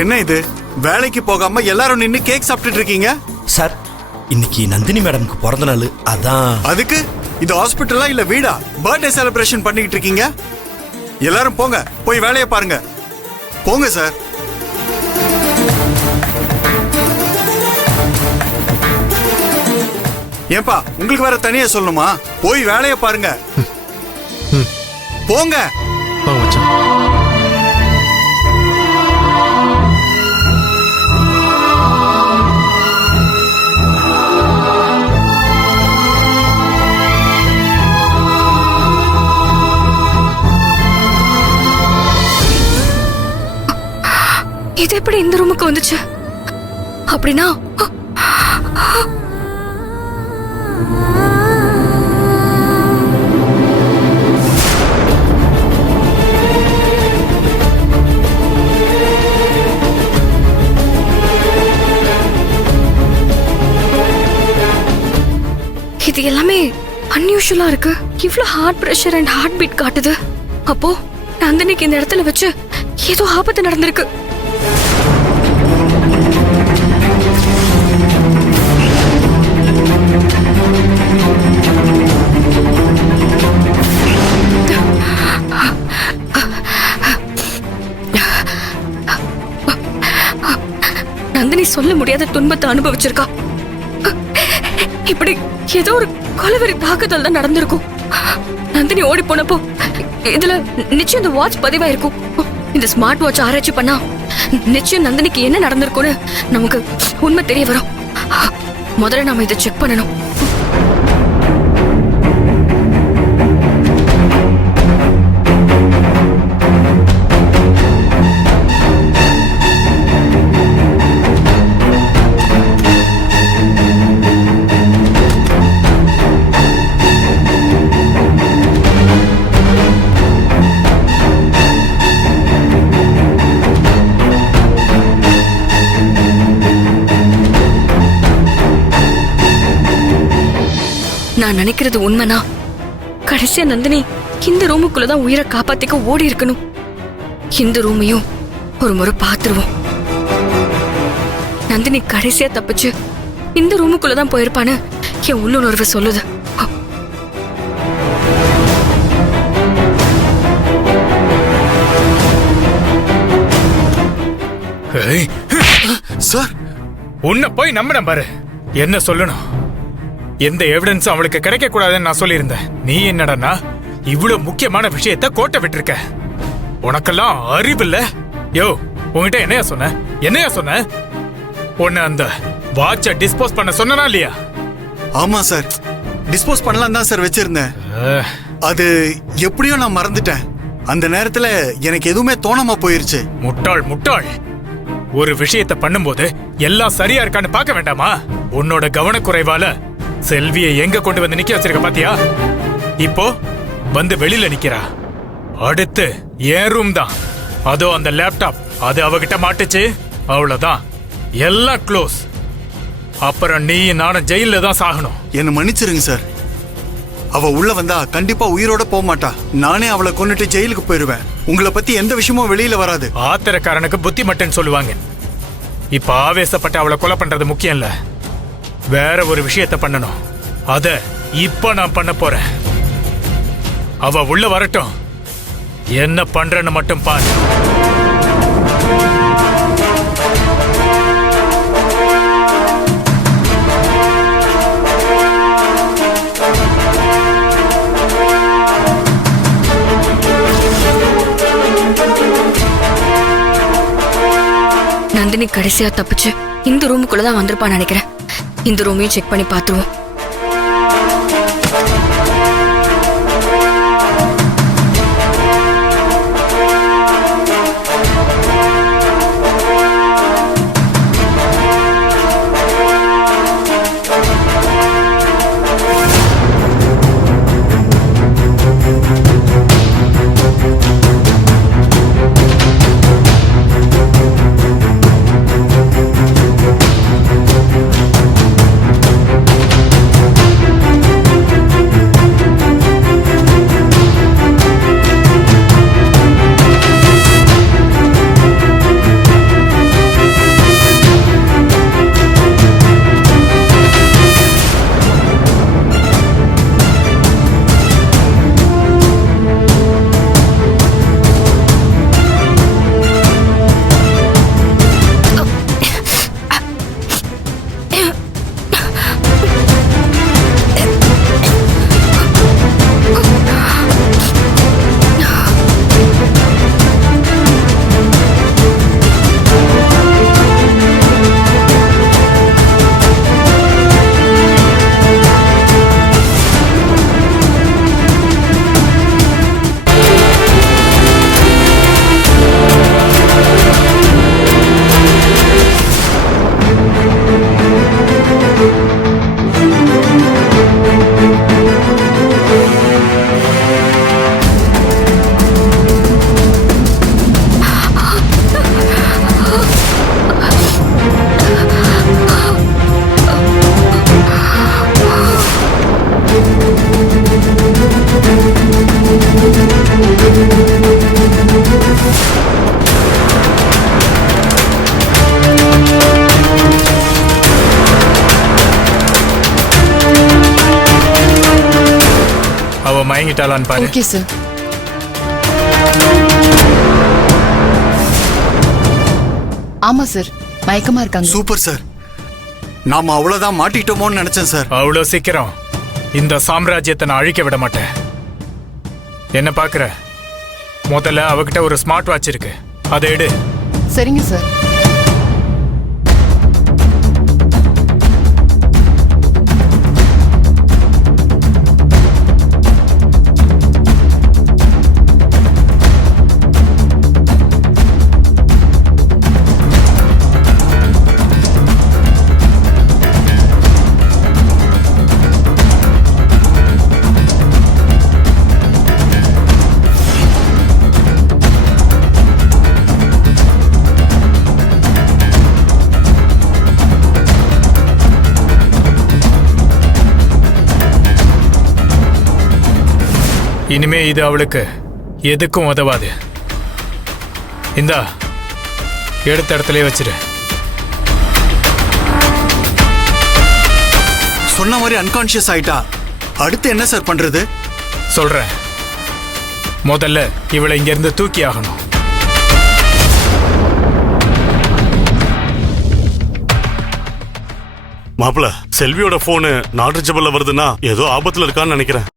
என்ன இது, வேலைக்கு போகாம எல்லாரும் நின்னு கேக் சாப்பிட்டுட்டு இருக்கீங்க? சார், இன்னைக்கு நந்தினி மேடம்க்கு பிறந்த நாள், அதான். அதுக்கு இது ஹாஸ்பிட்டலா இல்ல வீடா? பர்த்டே செலிப்ரேஷன் பண்ணிட்டு இருக்கீங்க. எல்லாரும் போங்க, போய் வேலையை பாருங்க. போங்க சார். ஏன்பா, உங்களுக்கு வேற தனியா சொல்லணுமா? போய் வேலையை பாருங்க. போங்க. இது எப்படி இந்த ரூமுக்கு வந்துச்சு? அப்படின்னா இது எல்லாமே அன்யூஷுவலா இருக்கு. இவ்ளோ heart pressure and heart beat காட்டுது. அப்போ நந்தினிக்கு இந்த இடத்துல வச்சு ஏதோ ஆபத்து நடந்திருக்கு. நந்தினி சொல்ல முடியாத துன்பத்தை அனுபவிச்சிருக்கா. இப்படி ஏதோ ஒரு கொலவெறி தாக்குதல் தான் நடந்திருக்கும். நந்தினி ஓடி போனப்போ இதுல நிச்சயம் இந்த வாட்ச் பதிவாயிருக்கும். இந்த ஸ்மார்ட் வாட்ச் ஆராய்ச்சி பண்ணா நிச்சயம் நந்தினிக்கு என்ன நடந்திருக்கும்னு நமக்கு உண்மை தெரிய வரும். முதல்ல நாம இதை செக் பண்ணணும். நான் நினைக்கிறது உண்மைனா கடைசியா நந்தினி இந்த ரூமுக்குள்ளதான் உயிரை காப்பாத்திக்க ஓடி இருக்கணும். இந்த ரூமையும் ஒரு முறை பாத்துருவோம். நந்தினி கடைசியா தப்பிச்சு இந்த ரூமுக்குள்ளதான் போயிருப்பான்னு என் உள்ளுணர்வு சொல்லுது. சார், உன்னை போய் நம்பின பாரு. என்ன சொல்லணும்? எந்த எவிடன்ஸ் அவளுக்கு கிடைக்க கூடாதுன்னு நான் சொல்லியிருந்தேன். நீ என்னடா இவ்வளவு முக்கியமான விஷயத்த கோட்டை விட்டுருக்க. உனக்கெல்லாம் அறிவில்ல? யோ, உன்கிட்ட என்னையா சொன்ன? உன்னை அந்த வாட்ச டிஸ்போஸ் பண்ண சொன்னா இல்லையா? ஆமா சார், டிஸ்போஸ் பண்ணலாம் தான் சார் வச்சிருந்தேன். அது எப்படியோ நான் மறந்துட்டேன். அந்த நேரத்துல எனக்கு எதுவுமே தோணாம போயிருச்சு. முட்டாள். ஒரு விஷயத்த பண்ணும்போது எல்லாம் சரியா இருக்கான்னு பார்க்க வேண்டாமா? உன்னோட கவனக்குறைவால செல்வியை எங்க கொண்டு வந்து நிக்க வச்சிருக்க பாத்தியா? இப்போ வந்து வெளியில நிக்கிறா. அடுத்து என் ரூம் தான். அதோ அந்த லேப்டாப், அது அவகிட்ட மாட்டுச்சு. அவ்வளவுதான், எல்லாம் க்ளோஸ். அப்புறம் நீ நானும் ஜெயில தான் சாகணும். என்ன மன்னிச்சிருங்க சார். அவ உள்ள வந்தா கண்டிப்பா உயிரோட போக மாட்டா. நானே அவளை கொன்னுட்டு ஜெயிலுக்கு போயிருவேன். உங்களை பத்தி எந்த விஷயமும் வெளியில வராது. ஆத்திரக்காரனுக்கு புத்தி மட்டும் சொல்லுவாங்க. இப்ப ஆவேசப்பட்டு அவளை கொலை பண்றது முக்கியம் இல்ல, வேற ஒரு விஷயத்த பண்ணணும். அத இப்ப நான் பண்ண போறேன். அவ உள்ள வரட்டும், என்ன பண்றன்னு மட்டும் பாரு. நந்தினி கடைசியா தப்பிச்சு இந்த ரூமுக்குள்ளதான் வந்திருப்பான்னு நினைக்கிறேன். இந்த ரூமையும் செக் பண்ணி பாத்துருவோம். அவ மயங்கிட்டாளான்னு பாரு. Okay sir. ஆமா சார், மயக்கமா இருக்காங்க. Super sir. நாம அவ்வளவுதான் மாட்டிட்டோமோன்னு நினைச்சேன் சார். அவ்வளோ சீக்கிரம் இந்த சாம்ராஜ்யத்தை நான் அழிக்க விட மாட்டேன். என்ன பாக்குற? முதல்ல அவகிட்ட ஒரு ஸ்மார்ட் வாட்ச் இருக்கு, அதை எடு. சரிங்க சார். இனிமே இது அவளுக்கு எதுக்கும் உதவாது. இந்தா, எடுத்த இடத்துல வச்சிரு. சொன்ன மாதிரி அன்கான்ஷியஸ் ஆயிட்டா. அடுத்து என்ன சார் பண்றது? சொல்றேன். முதல்ல இவளை இங்க இருந்து தூக்கி ஆகணும். மாப்பிள, செல்வியோட போனு நாட் ரீச்சபிள்ல வருதுன்னா ஏதோ ஆபத்துல இருக்கான்னு நினைக்கிறேன்.